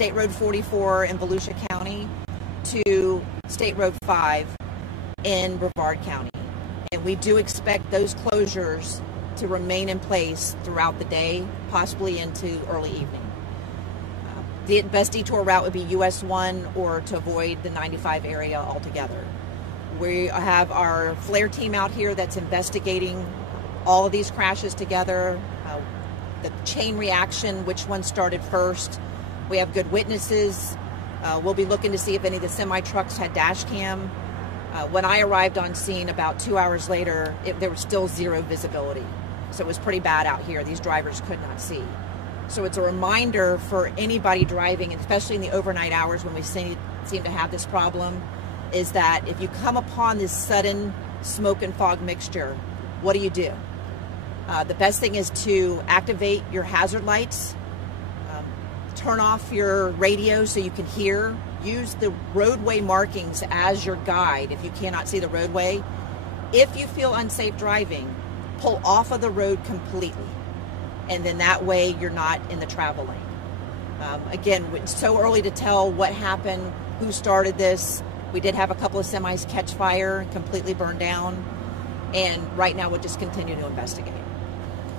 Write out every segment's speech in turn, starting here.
State Road 44 in Volusia County to State Road 5 in Brevard County. And we do expect those closures to remain in place throughout the day, possibly into early evening. The best detour route would be US 1 or to avoid the 95 area altogether. We have our FLAIR team out here that's investigating all of these crashes together, the chain reaction, which one started first. We have good witnesses. We'll be looking to see if any of the semi-trucks had dash cam. When I arrived on scene about 2 hours later, there was still zero visibility. So it was pretty bad out here. These drivers could not see. So it's a reminder for anybody driving, especially in the overnight hours when we seem to have this problem, is that if you come upon this sudden smoke and fog mixture, what do? The best thing is to activate your hazard lights, turn off your radio so you can hear, use the roadway markings as your guide if you cannot see the roadway. If you feel unsafe driving, pull off of the road completely. And then that way you're not in the travel lane. Again, it's so early to tell what happened, who started this. We did have a couple of semis catch fire, completely burned down. And right now we'll just continue to investigate.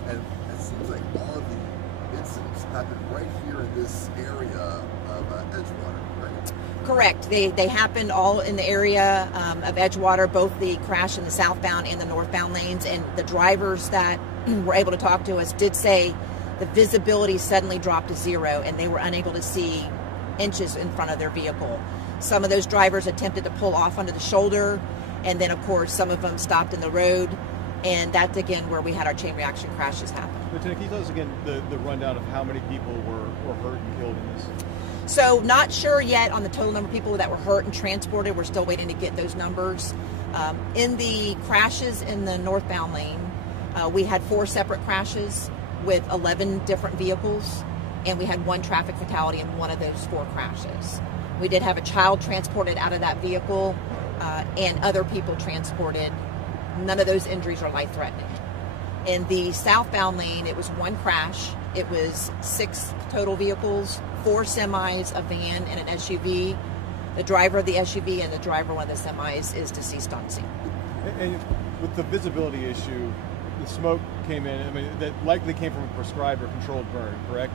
And it seems like all of the incidents happen right here in this area of Edgewater, right? Correct. They happened all in the area of Edgewater, both the crash in the southbound and the northbound lanes. And the drivers that were able to talk to us did say the visibility suddenly dropped to zero and they were unable to see inches in front of their vehicle. Some of those drivers attempted to pull off onto the shoulder, and then of course some of them stopped in the road, and that's again where we had our chain reaction crashes happen. Lieutenant, can you tell us again the rundown of how many people were hurt and killed in this? So not sure yet on the total number of people that were hurt and transported. We're still waiting to get those numbers. In the crashes in the northbound lane, we had 4 separate crashes with 11 different vehicles, and we had 1 traffic fatality in one of those 4 crashes. We did have a child transported out of that vehicle and other people transported. None of those injuries are life-threatening. In the southbound lane, it was 1 crash. It was 6 total vehicles, 4 semis, a van, and an SUV. The driver of the SUV and the driver of one of the semis is deceased on scene. And with the visibility issue, the smoke came in, I mean, that likely came from a prescribed or controlled burn, correct?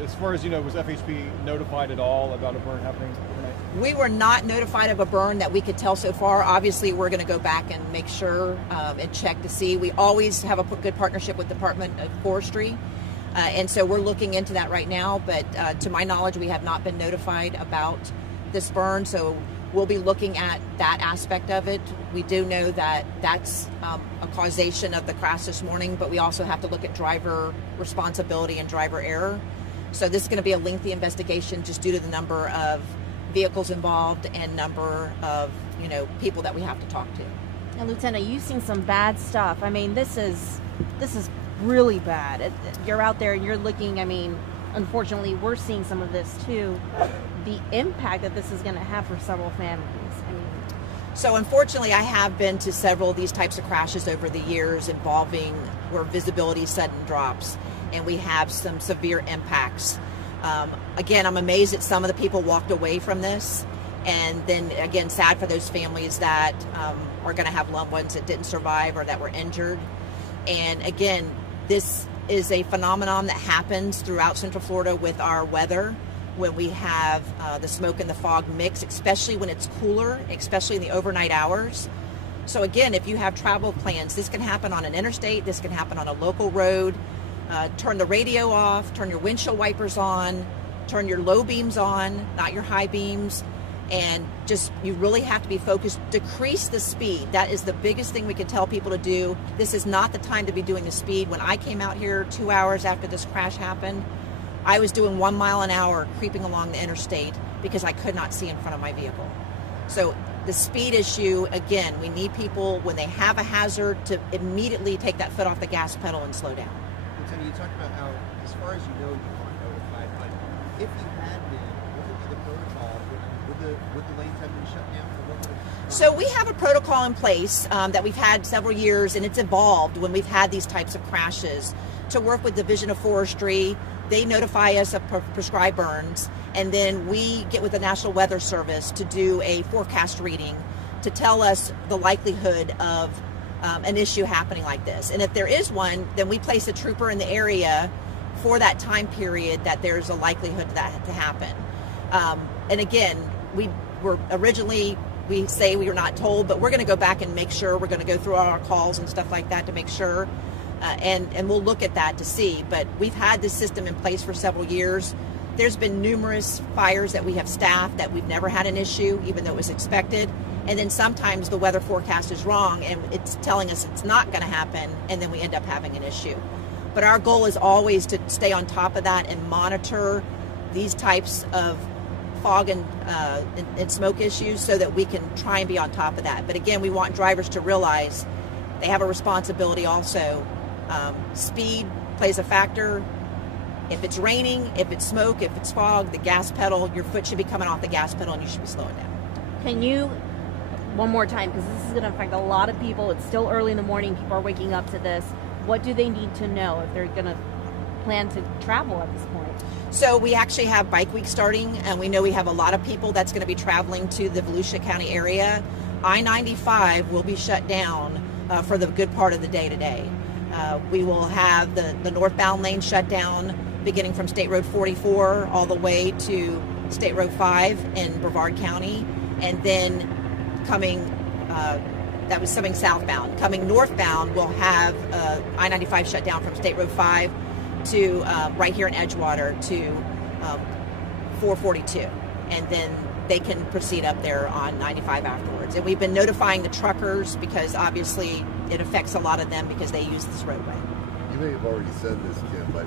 As far as you know, was FHP notified at all about a burn happening overnight? We were not notified of a burn that we could tell so far. Obviously, we're going to go back and make sure and check to see. We always have a good partnership with the Department of Forestry, and so we're looking into that right now. But to my knowledge, we have not been notified about this burn, so we'll be looking at that aspect of it. We do know that that's a causation of the crash this morning, but we also have to look at driver responsibility and driver error. So this is going to be a lengthy investigation just due to the number of vehicles involved and number of people that we have to talk to. And Lieutenant, you've seen some bad stuff. I mean, this is really bad. You're out there and you're looking. I mean, unfortunately, we're seeing some of this too. The impact that this is going to have for several families. I mean, so unfortunately, I have been to several of these types of crashes over the years involving where visibility sudden drops, and we have some severe impacts. Again, I'm amazed that some of the people walked away from this, and then again, sad for those families that are going to have loved ones that didn't survive or that were injured. And again, this is a phenomenon that happens throughout Central Florida with our weather, when we have the smoke and the fog mix, especially when it's cooler, especially in the overnight hours. So again, if you have travel plans, this can happen on an interstate, this can happen on a local road. Turn the radio off, turn your windshield wipers on, turn your low beams on, not your high beams, and just, you really have to be focused. Decrease the speed. That is the biggest thing we can tell people to do. This is not the time to be doing the speed. When I came out here 2 hours after this crash happened, I was doing 1 mile an hour creeping along the interstate because I could not see in front of my vehicle. So the speed issue, again, we need people, when they have a hazard, to immediately take that foot off the gas pedal and slow down. Lieutenant, you talked about how, as far as you know, you weren't notified, but if you had been, what would be the protocol? Would the lanes have been shut down? Or what would it be? So we have a protocol in place that we've had several years, and it's evolved when we've had these types of crashes, to work with Division of Forestry, they notify us of prescribed burns, and then we get with the National Weather Service to do a forecast reading to tell us the likelihood of an issue happening like this. And if there is one, then we place a trooper in the area for that time period that there's a likelihood of that to happen. And again, we say we were not told, but we're going to go back and make sure. We're going to go through all our calls and stuff like that to make sure, and we'll look at that to see. But we've had this system in place for several years. There's been numerous fires that we have staffed that we've never had an issue, even though it was expected. And then sometimes the weather forecast is wrong and it's telling us it's not going to happen, and then we end up having an issue. But our goal is always to stay on top of that and monitor these types of fog and smoke issues so that we can try and be on top of that. But again, we want drivers to realize they have a responsibility also. Speed plays a factor. If it's raining, if it's smoke, if it's fog, the gas pedal, your foot should be coming off the gas pedal and you should be slowing down. Can you, one more time, because this is going to affect a lot of people. It's still early in the morning. People are waking up to this. What do they need to know if they're going to plan to travel at this point? So we actually have Bike Week starting, and we know we have a lot of people that's going to be traveling to the Volusia County area. I-95 will be shut down for the good part of the day today. We will have the northbound lane shut down beginning from State Road 44 all the way to State Road 5 in Brevard County, and then coming southbound. Coming northbound, we'll have I-95 shut down from State Road 5 to right here in Edgewater to 442, and then they can proceed up there on 95 afterwards. And we've been notifying the truckers because obviously it affects a lot of them because they use this roadway. You may have already said this, Kim, but